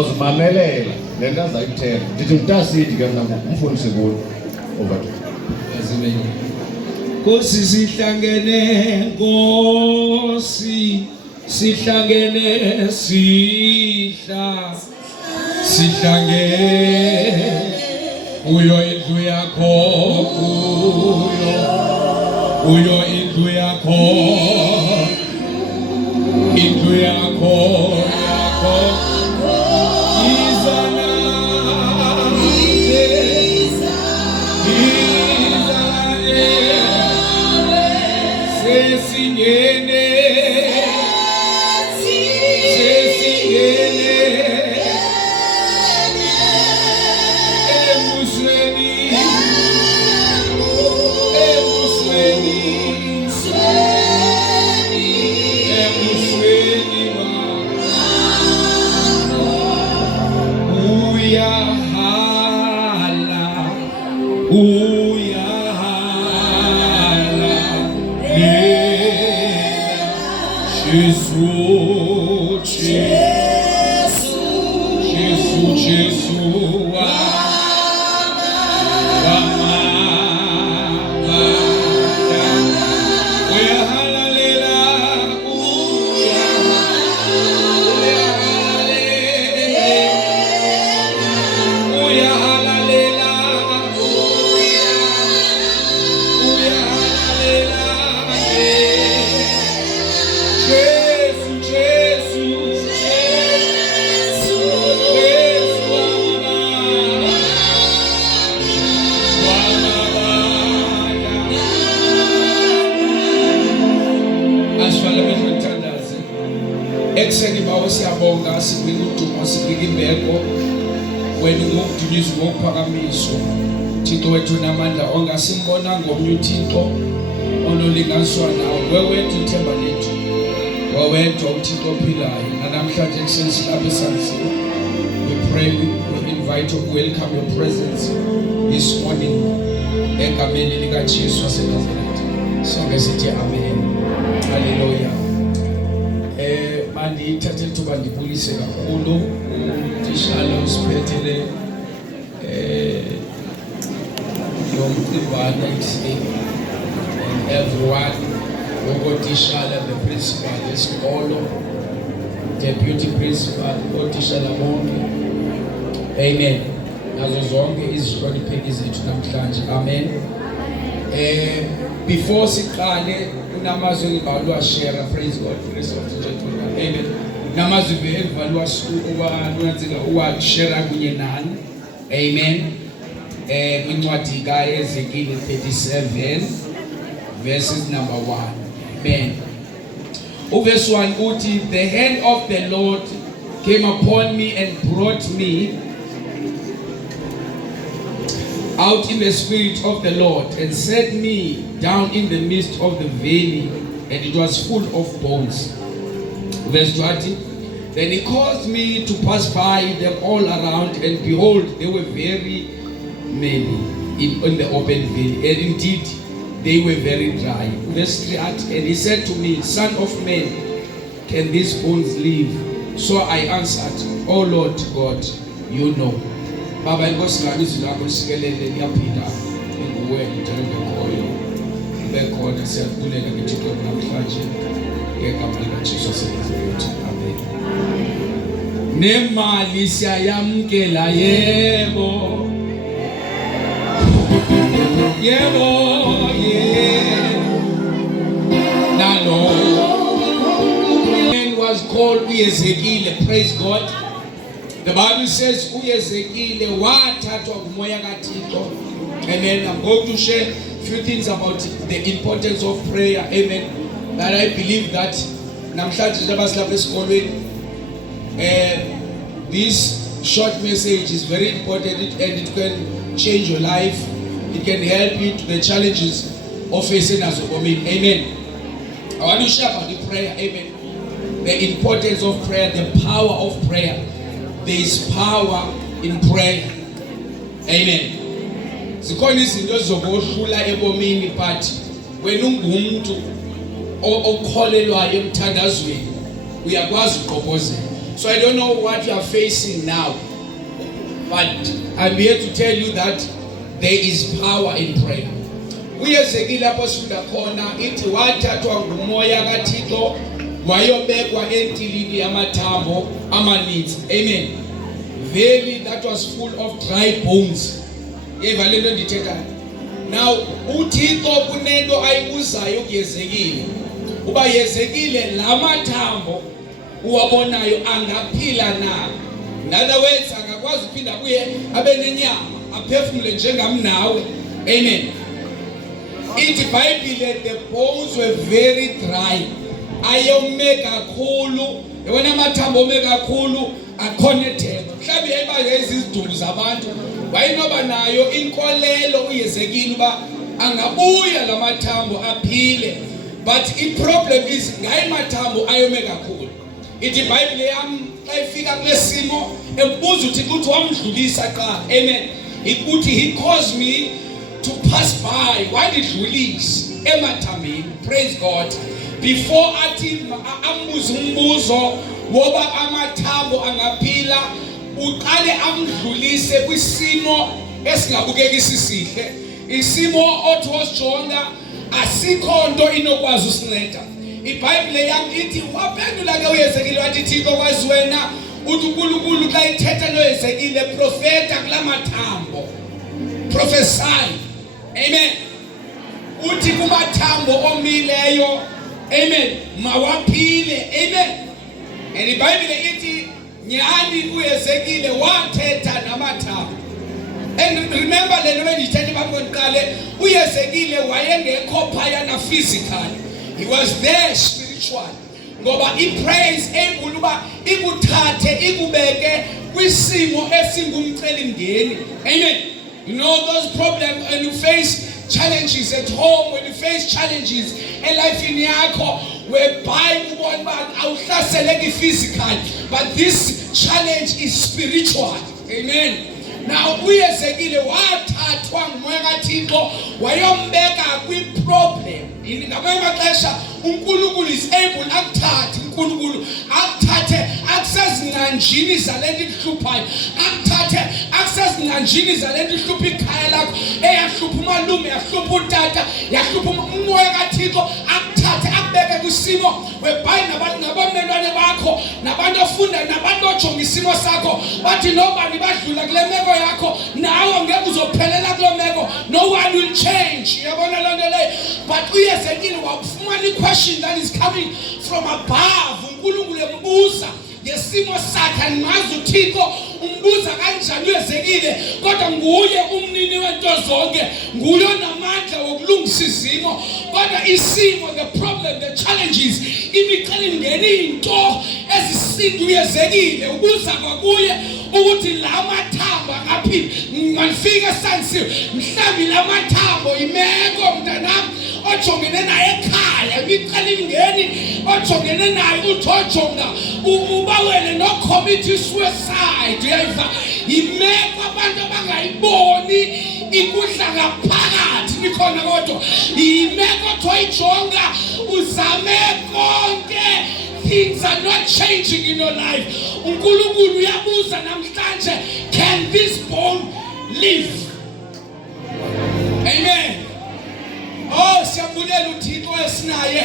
Mamelela lento azayithela ndithi utasidi ke mna mfundisi kulo over yazimeni Nkosi sihlangene Nkosi sihlangene sihlangene uyo indlu yakho uyo indlu yakho Ekseni bawo siyabonga sibika udumo sibika imbeko wena ngokudunyiswa ngokuphakamiswa Thixo wethu namandla ongasimbona ngomnye uThixo onolinganiswa nawe wewethu ithemba lethu wawedwa uThixo ophilayo namhlanje ekseni silapha esandleni we pray we invite you welcome your presence this morning egameni likaJesu waseNazaretha sonke sithi amen hallelujah Mandithathe ithuba ndibulise kakhulu utishala usiphethele lo mcibana and everyone okotishala the principal yesikolo deputy principal otishala bonke amen nazo zonke izihlonipheki zethu namhlanje amen before siqale unamazwi engibalwa share praise God praise God amen namazwi engibalwa uba nenzeka uwa share kunye nani amen incwadi kaEzekiel 37 verses number 1 amen verse 1 uthi the hand of the Lord came upon me and brought me out in the spirit of the Lord and set me down in the midst of the valley, and it was full of bones. Verse 20. Then he caused me to pass by them all around, and behold, there were very many in the open valley, and indeed they were very dry. Verse 3. And he said to me, Son of man, can these bones live? So I answered, O Lord God, you know. Baba inkosi ngani izwi lakho lisikelele liyaphinda nguwe njalo ngekhoyo bekhona siyakulela ngithixo namhlanje ngegama likaJesu waseNazaretha amen nemali siyayamkela yebo nalo man was called Ezekiel praise God. The Bible says uEzekiel wathathwa ngumoya kaThixo. Amen. I'm going to share a few things about the importance of prayer. Amen. That I believe that namhlanje abasilapha esikolweni this short message is very important and it can change your life. It can help you to the challenges of facing as a woman. Amen. I want to share about the prayer. Amen. The importance of prayer, the power of prayer. There is power in prayer. Amen. Zikhona izinto zokuhlula ebomini but wena ungumuntu okholelwayo emthandazweni uyakwazi uqhobozela. So I don't know what you are facing now, but I'm here to tell you that there is power in prayer. Uyezekile lapho sifunda khona ithi wathathwa ngumoya kaThixo wayobekwa entilini yamathambo amaninzi. Amen. Valley that was full of dry bones. Eva lento ndithethayo. Now uThixo kunento ayibuzayo kuYezekile. Uba Yezekile lamathambo uwabonayo angaphila na? In other words, angakwazi uphinda kuye abe nenyama, aphefumule njengami nawe. Amen. Ithi Bible the bones were very dry. Ayome kakhulu, yabona amathambo ome kakhulu akhonetheka. Mhlawumbe yayiba izidumbu zabantu. Wayinoba nayo inkolelo uYezekile uba angabuya lamathambo aphile. But i-problem is ngayi mathambo ayome kakhulu. Ithi Bible yami xa ifika kule simo ebuza uthi wamdlulisa qha. Amen. Ikuthi he caused me to pass by. Why did release emathambeni? Praise God. Before athi ambuze umbuzo woba amathambo angaphila, uqale amdlulise kwisimo esingabukekisi sihle. Isimo othi wasijonga asikho nto inokwazi usinceda. iBhayibhile yami ithi waphendula ke uYezekile wathi Thixo kwazi wena uthi uNkulunkulu xa ithetha noYezekile profeta kulamathambo. Prophesy. Amen. Uthi kumathambo omileyo. Amen. Mawaphile. Amen. And iBhayibhile ithi nyani uYezekile wathetha namathambo. And remember le nto ndithethe bakuqale uYezekile wayengekho phayana physically. He was there spiritually. Ngoba ipraise able uba ikuthathe ikubeke kwisimo esingumcelimngeni. Amen. You know those problems when you face challenges at home, when you face challenges in life in yakho whereby ubona uba awuhlaseleki physical, but this challenge is spiritual. Amen. Now uYezekile wathathwa ngumoya kaThixo wayombeka kwi-problem. Ngamanye amaxesha uNkulunkulu is able akuthathe, uNkulunkulu akuthathe akusezingqanjini zalento ikuhluphayo, akuthathe akusezingqanjini zalento ihlupha ikhaya lakho, eyahlupha umalume, yahlupha utata, yahlupha umoya kaThixo, akuthathe akubeke kwisimo whereby nabammelwane bakho, nabantu afundayo, nabantu ojonga isimo sakho bathi nobani badlula kule meko yakho, nawe ngeke uzophelela kulo meko. No one will change. Yabona loo nto leyo. But uYezekile wafumana i-question that is coming from above. uNkulunkulu embuza ngesimo sakhe, andimazi uThixo umbuza kanjani uYezekile, kodwa nguye umnini wento zonke, nguye onamandla wokulungisa izimo. Kodwa isimo, the problem, the challenges, imicelimngeni, into ezisinda uYezekile ubuza kwakuye ukuthi lamathambo angaphi. Malifika esansiwe mhlawumbi lamathambo imeko mntanami ojongene naye ekhaya, imicelimngeni ojongene nayo, uthi ojonga ubawele no-commit suicide. Uyayiva imeko abantu abangayiboni ikudla ngaphakathi nikhona, kodwa imeko othi oyijonga uzame konke, things are not changing in your life. uNkulunkulu uyabuza namhlanje, can this bone live? Amen. Oh, siyabulela uThixo esinaye.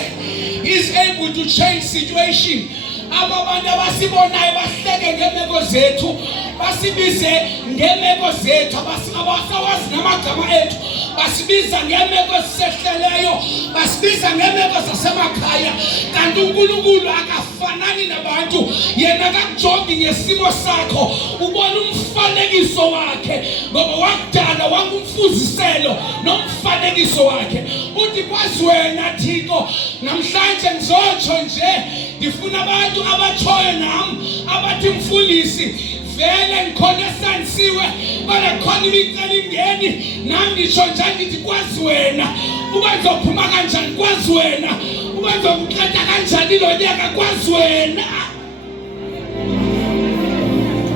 He's able to change situation. Abantu abasibonayo bahleke ngemeko zethu, basibize ngemeko zethu, abasawazi namagama ethu, basibiza ngemeko esisehleleyo, basibiza ngemeko zasemakhaya. Kanti uNkulunkulu akafanani nabantu, yena akakujongi ngesimo sakho, ubona umfanekiso wakhe, ngoba wakudala wangumfuziselo nomfanekiso wakhe. Uthi kwazi wena Thixo namhlanje ngizotsho nje, ndifuna abantu abatshoyo nami abathi mfundisi vele ngikhona esansiwe, kodwa khona imicelimngeni, nami nditsho njalo ndithi kwazi wena uba ndizophuma kanjani, kwazi wena uba ndizokuqeda kanjani lo nyaka, kwazi wena.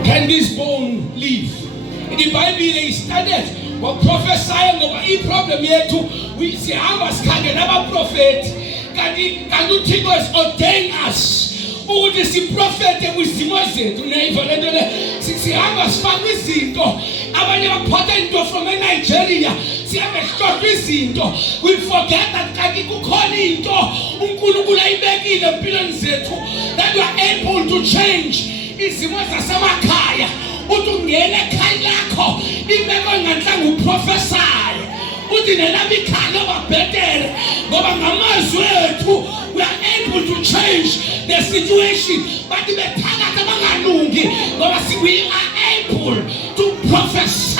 Can this bone live? iBhayibhile istarted waprofesaya ngoba iproblem yethu sihamba sikhangela abaprofeti, kanti uThixo has ordained us ukuthi siprofete kwizimo zethu neiva lento le sihamba sifaka izinto abanye baphatha into from eNigeria sihambe sihloko izinto we forget that kanti kukhona into uNkulunkulu ayibekile empilweni zethu that we are able to change izimo zasemakhaya uthi ungene ekhaya lakho imeko nganhlanga uprofesayo uthi nelami ikhaya babhetere ngoba ngamazwi ethu we are able to change the situation but bethakatha bangalungi ngoba we are able to prophesy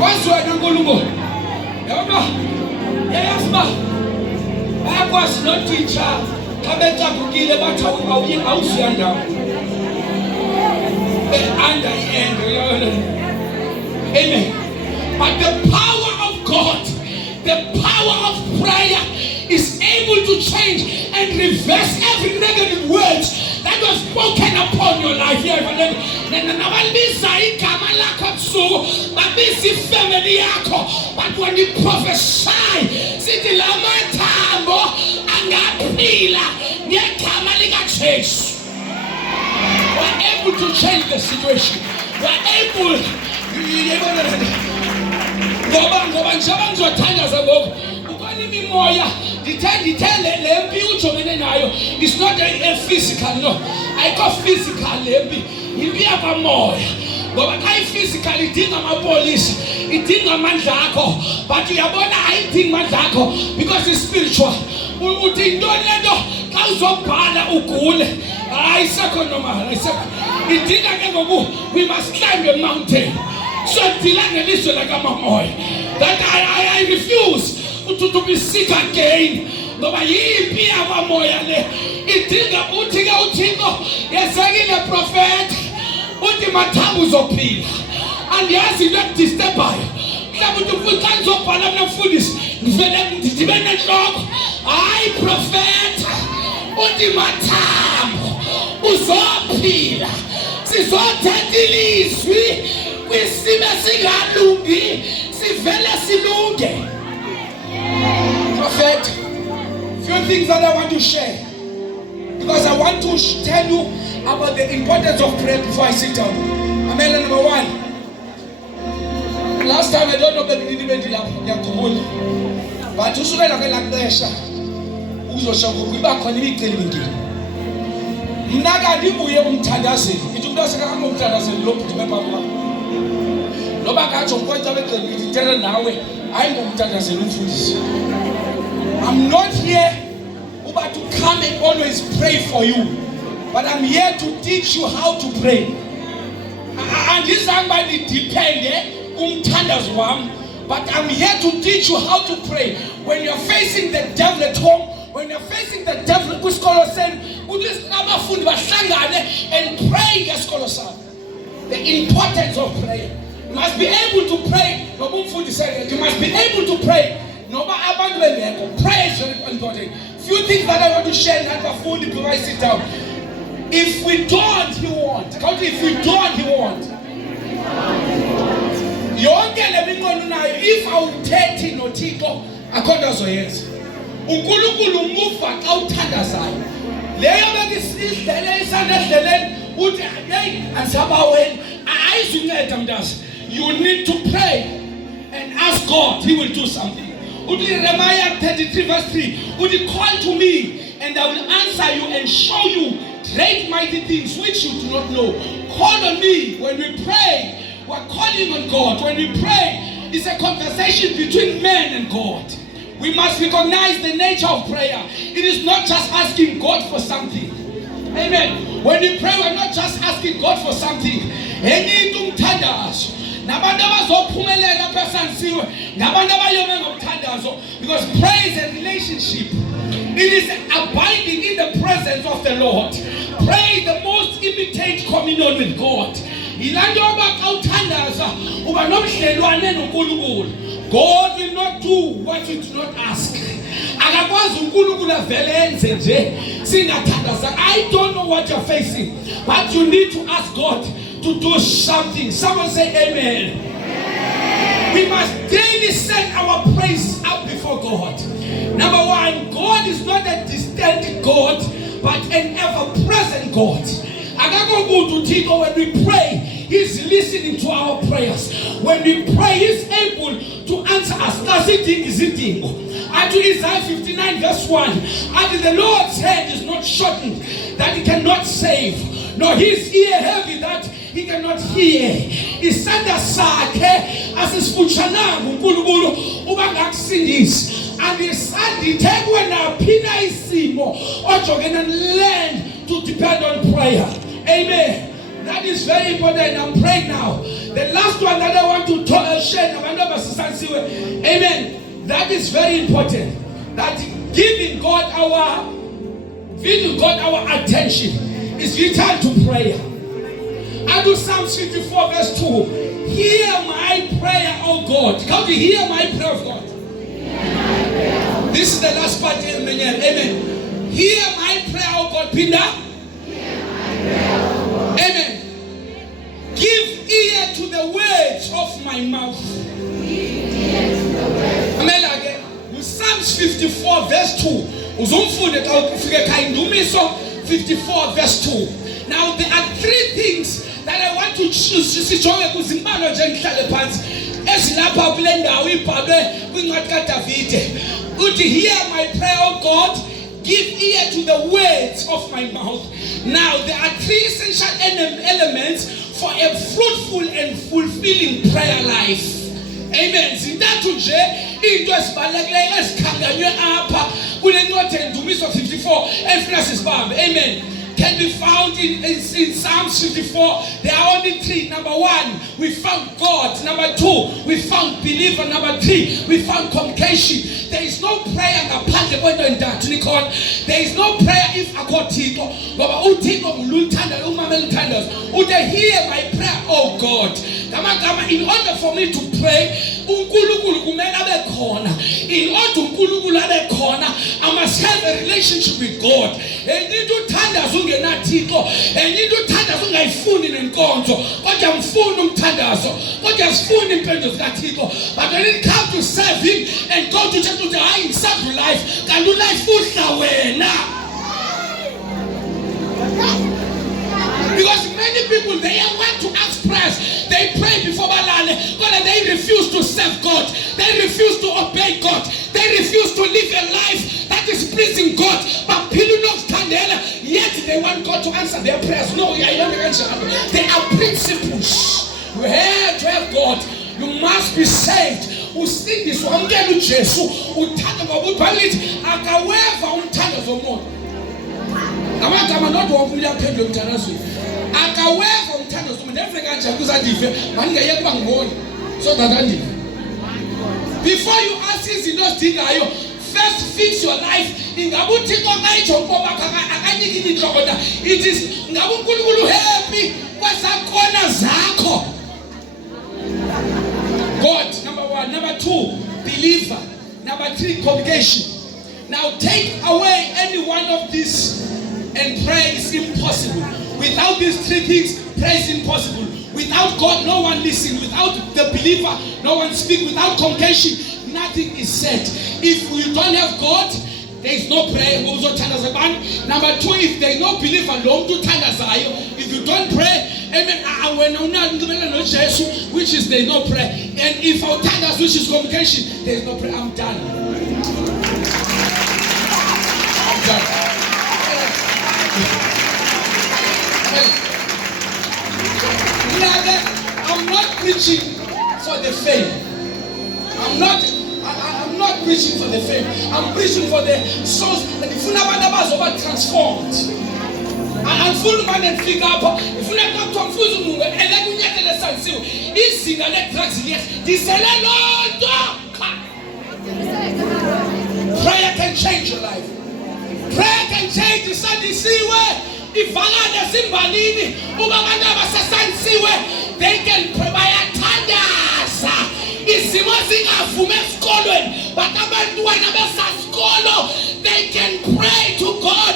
wazwena uNkulunkulu yabona yayasba bayakwazi no teacher xa becabukile bathi awusiyanda under amen. But the power of God, the power of prayer is able to change and reverse every negative word that was spoken upon your life. But when you prophesy, sithi lamathambo angaphila ngegama likaJesu. We're able to change the situation. We're able. Ngoba njengoba ngizothandaza ngoku ukona imimoya ndithele lempi ujongene nayo it's not a physical no ayikho physical lempi impi yabamoya ngoba xa i-physical idinga amapolisi idinga amandla akho but uyabona ayidingi amandla akho because it's spiritual uthi intoni lento xa uzobhala ugule ayisekho normal ayisekho idinga ke ngoku we must climb a mountain so dilanga lizwe lakamoya that I refuse to be sick again ngoba yimpi yabamoya le idinga uthi ke uThixo yesakile prophet uthi mathambo uzophila andiyazi into edisturbayo mhlawumbe uthi futhi xa ngizobhala mina mfundisi ngivele ndibe nenhloko hayi prophet uthi mathambo uzophila sizothetha ilizwi kwisimo singalungi sivele silunge prophet few things that I want to share because I want to tell you about the importance of prayer before I sit down. Amen. Number one, last time I don't know the minimum yakhumbula but usukela kwelaxesha uzosho kuba khona imiceli mina kandibuye umthandazeli ithi umuntu asekahamba umthandazeli lo bhuti bepapa noba katsho mkwetha beceli ngithele nawe hayi ngomthandazeli umfundisi. I'm not here to come and always pray for you, but I'm here to teach you how to pray. And this somebody depend umthandazo wami, but I'm here to teach you how to pray. When you're facing the devil at home, when you're facing the devil kwisikolo senu, ukuthi abafundi bahlangane and pray ngesikolo sabo. The importance of prayer. You must be able to pray. Nobumfundi said you must be able to pray. Prayer is very important. Few things that I want to share now before I sit down. If we don't, he won't. If we don't, he won't. If I will take it no tiko, I can't also yes. Unkulunkulu mufa kauthandazayo. Leyo bengisidele isandele uthi hey ansabaweni ayizunceda mntase. You need to pray and ask God. He will do something. Jeremiah 33 verse 3. Would you call to me and I will answer you and show you great mighty things which you do not know. Call on me. When we pray, we're calling on God. When we pray, it's a conversation between man and God. We must recognize the nature of prayer. It is not just asking God for something. Amen. When we pray, we're not just asking God for something. Because prayer is a relationship. It is abiding in the presence of the Lord. Pray the most intimate communion with God. God will not do what you do not ask. I don't know what you're facing, but you need to ask God to do something. Someone say amen. We must daily send our praise up before God. Number one, God is not a distant God, but an ever-present God. When we pray, He's listening to our prayers. When we pray, He's able to answer us. Isaiah 59 verse 1. And the Lord's hand is not shortened that He cannot save, nor His ear heavy that He cannot hear. Isandla sakhe asisifutshana uNkulunkulu ubangakusindisi. And isandithe kwenaphi na isimo ojongene land to depend on prayer. Amen. That is very important. I'm praying now. The last one that I want to share. Amen. That is very important. That giving God our attention is vital to prayer. I do Psalm 54 verse 2. Hear my prayer, O God. Come to hear my prayer of God. This is the last part. Amen. Amen. Hear my prayer, O God. Pinda. Amen. Give ear to the words of my mouth. Amen. Again. Psalms 54 verse 2. Uzumfunde xa ufike Indumiso 54 verse 2. Now there are three things that I want to choose. Sijonge kuzimbalo nje ngihlale phansi esilapha kule ndawo ibhalwe kwincwadi kaDavide. Uthi hear my prayer, O God. Give ear to the words of my mouth. Now there are three essential elements for a fruitful and fulfilling prayer life. Amen. Zintathu nje into esibalulekileyo ezikhanganywe apha kule ncwadi Indumiso 54 efuna sisibambe. Amen. Can be found in Psalms 54. There are only three. Number one, we found God. Number two, we found believer. Number three, we found communication. There is no prayer ngaphandle kwento entathu nikhona. There is no prayer if akho Thixo. Ngoba uThixo nguluthandana umamela uthandazo. Uthi hear my prayer, oh God. In order for me to pray, uNkulunkulu kumele abe khona. In order uNkulunkulu abe khona, I must have a relationship with God. Enito uthandazo ungenaThixo, enito uthandazo ungayifuni nenkonzo, kodwa mfuna umthandazo, kodwa sifuna impendulo kaThixo. But when it comes to serve Him and go to church to hayi ngisabu life, kanti ulife udla wena. Because many people, they want to ask prayers. They pray before Balale, but they refuse to serve God. They refuse to obey God. They refuse to live a life that is pleasing God. But people don't stand there, yet they want God to answer their prayers. No, they are principles. You have to have God. You must be saved. Usindiswa wamkela uJesu, uthanda ngoba uBhayibheli akaweva umthandazo womuntu. Amagama not wonke uyaphendula umthandazweni. Akaweva umthandazo womuntu. Ndenze kanjani kuzandive maningeye kuba ngiboni so that andive. Before you ask izinto ozidingayo, first fix your life. Ingabe uThixo ngayitsho ngoba akanyiki inhloko na. It is ngabe uNkulunkulu happy kwasakona zakho. God, number one. Number two, believer. Number three, congregation. Now take away any one of these and prayer is impossible. Without these three things, prayer is impossible. Without God, no one listens. Without the believer, no one speaks. Without congregation, nothing is said. If you don't have God, there is no prayer. Number two, if there is no believer, if you don't pray, which is there is no prayer. And if our tandas, which is communication, there is no prayer. I'm done. I'm done. I'm not preaching for the fame. I'm not preaching for the fame. I'm preaching for the souls. And if you never transformed, and full man and figure up, if you never confuse you, and then you get the sense, is sing and let drugs here. This prayer can change your life. Prayer can change the Sunday see where. If Simbalini, they can provide tandasa. It's but they can pray to God.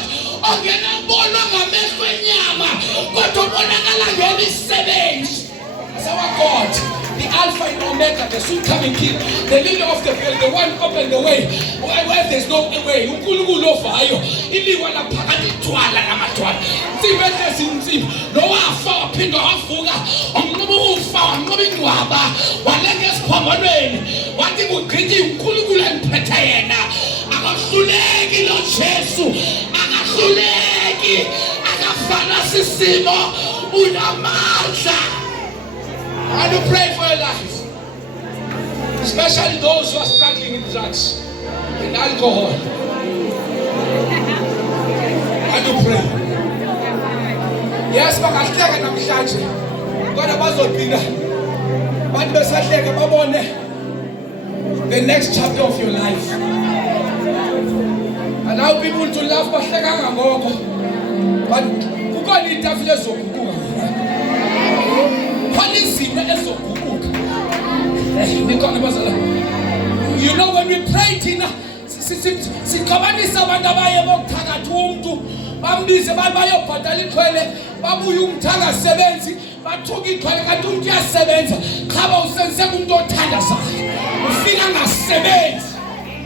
That's our God. the Alpha and Omega, the soon coming King, the lily of the valley, the one open the way where there's no way. uNkulunkulu ovayo iliwa laphakathi ithwala lamadwala insimbi ezinsimbi nowafa waphinda wavuka umnqobo ufa wanqoba ingcwaba waleka esiphambonweni wathi kugqithi uNkulunkulu emphethe yena akahluleki lo Jesu akahluleki akafana sisimo unamandla. I want to pray for your life, especially those who are struggling with drugs and alcohol. I want to pray. Yes, bakahleka namhlanje kodwa bazophinda bantu besahleka babone the next chapter of your life. Allow people to laugh bahleka ngangoko but kukhona itafile ezoguquka you know when we pray thina sikhabanisa abantu abaye bokuthakatha umuntu bambize bayobhadala ikhwele babuye umthangasebenzi bathuka ikhwele kanti umuntu uyasebenza khaba usenzeka umuntu othandazayo ufika ngasebenzi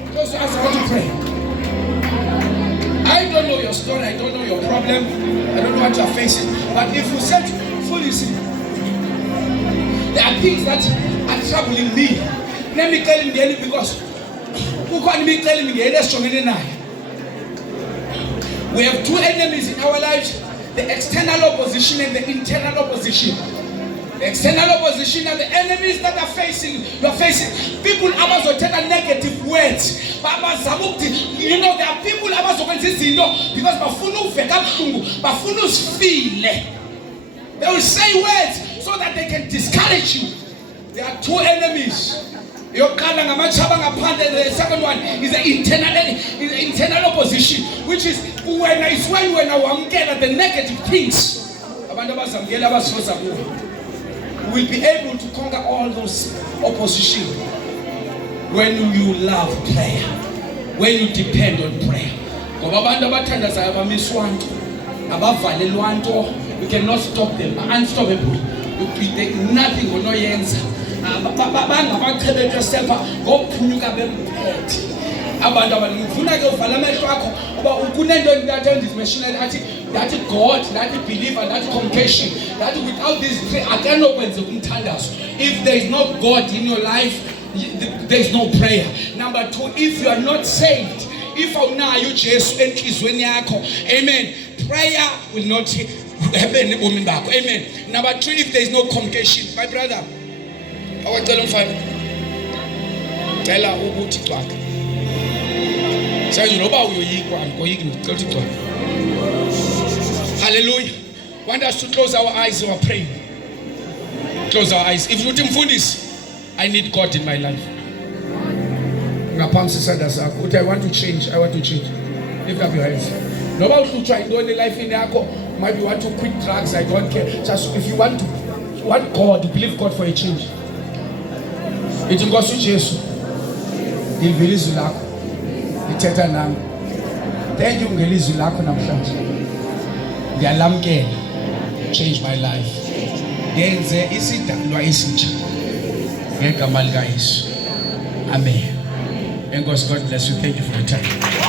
because I want to pray. I don't know your story, I don't know your problem, I don't know what you are facing, but if you set fully see there are things that are troubling me. Let me tell him daily because who can be telling me we have two enemies in our lives, the external opposition and the internal opposition. The external opposition are the enemies that are facing. You are facing people who take a negative words. You know there are people who because bafunu feel. They will say words so that they can discourage you. There are two enemies. The second one is the internal opposition, which is when I get the negative things. We'll be able to conquer all those opposition when you love prayer, when you depend on prayer. You cannot stop them. Unstoppable. You take nothing or no answer. Go punyuka bempet. That God, that believer, that compassion, that without this prayer, if there is no God in your life, there is no prayer. Number two, if you are not saved, if now you just amen, prayer will not happen. Amen. Number three, if there is no communication, my brother, I want to tell him, tell her who put it back. So you know about you. Hallelujah. Want us to close our eyes while praying. Close our eyes. If you think for this, I need God in my life. I want to change. I want to change. Lift up your hands. Nobody to try doing the life in Yako. Maybe you want to quit drugs. I don't care. Just if you want God, believe God for a change. It goes to Jesus. Thank you, Ngelizu lako namhlanje. Ngiyalamkela. Change my life. Yenze isidalwa esitsha. Ngegama likaYesu. Amen. And God bless you. Thank you for your time.